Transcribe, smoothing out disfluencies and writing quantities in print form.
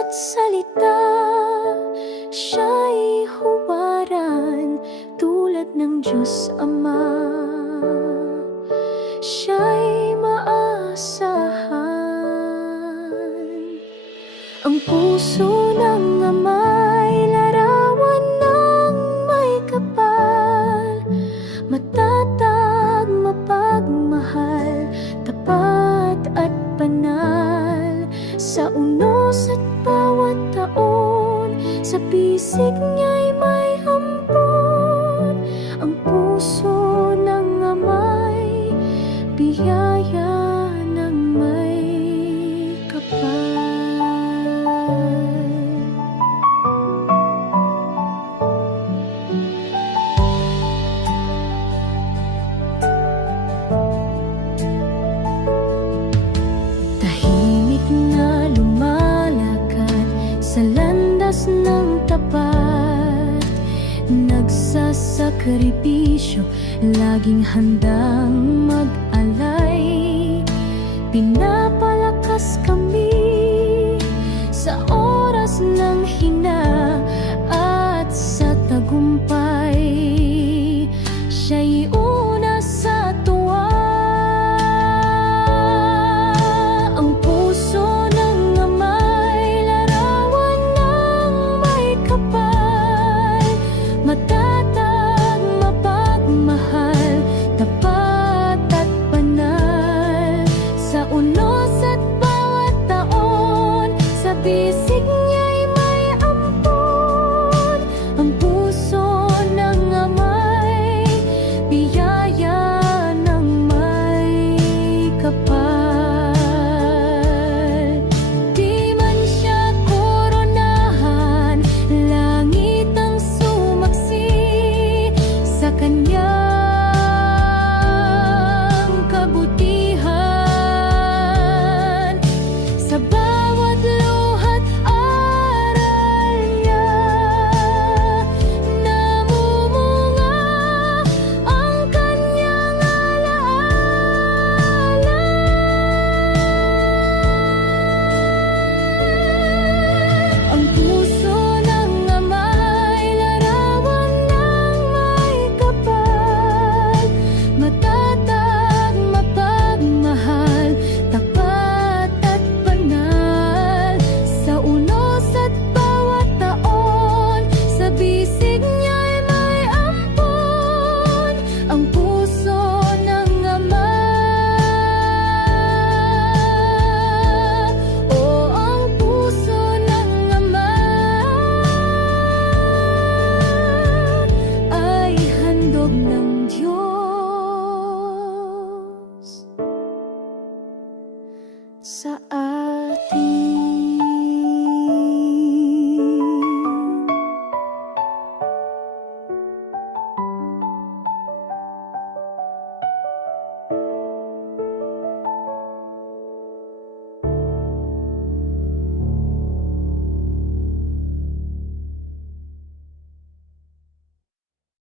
bawat salita, siya'y huwaran tulad ng Diyos Ama. Siya'y maasahan. Ang puso ng Ama'y larawan ng may kapal, matatag, mapagmahal, tapat at banal. Sa unos at bawat taon, sa bisig niya'y may hampon. Ang puso ng Ama'y biyaya ng may kapal. Tahimik na lumalakad sa landas ng tapat, nagsasakripisyo, laging handang mag-alay. Pinapalakas kami sa oras ng hina at sa tagumpay. Siya'y una sa tuwa. Ang puso ng Ama'y larawan ng may kapal, matatag, mapagmahal, tapat at banal. Sa unos at bawat taon, sa bisig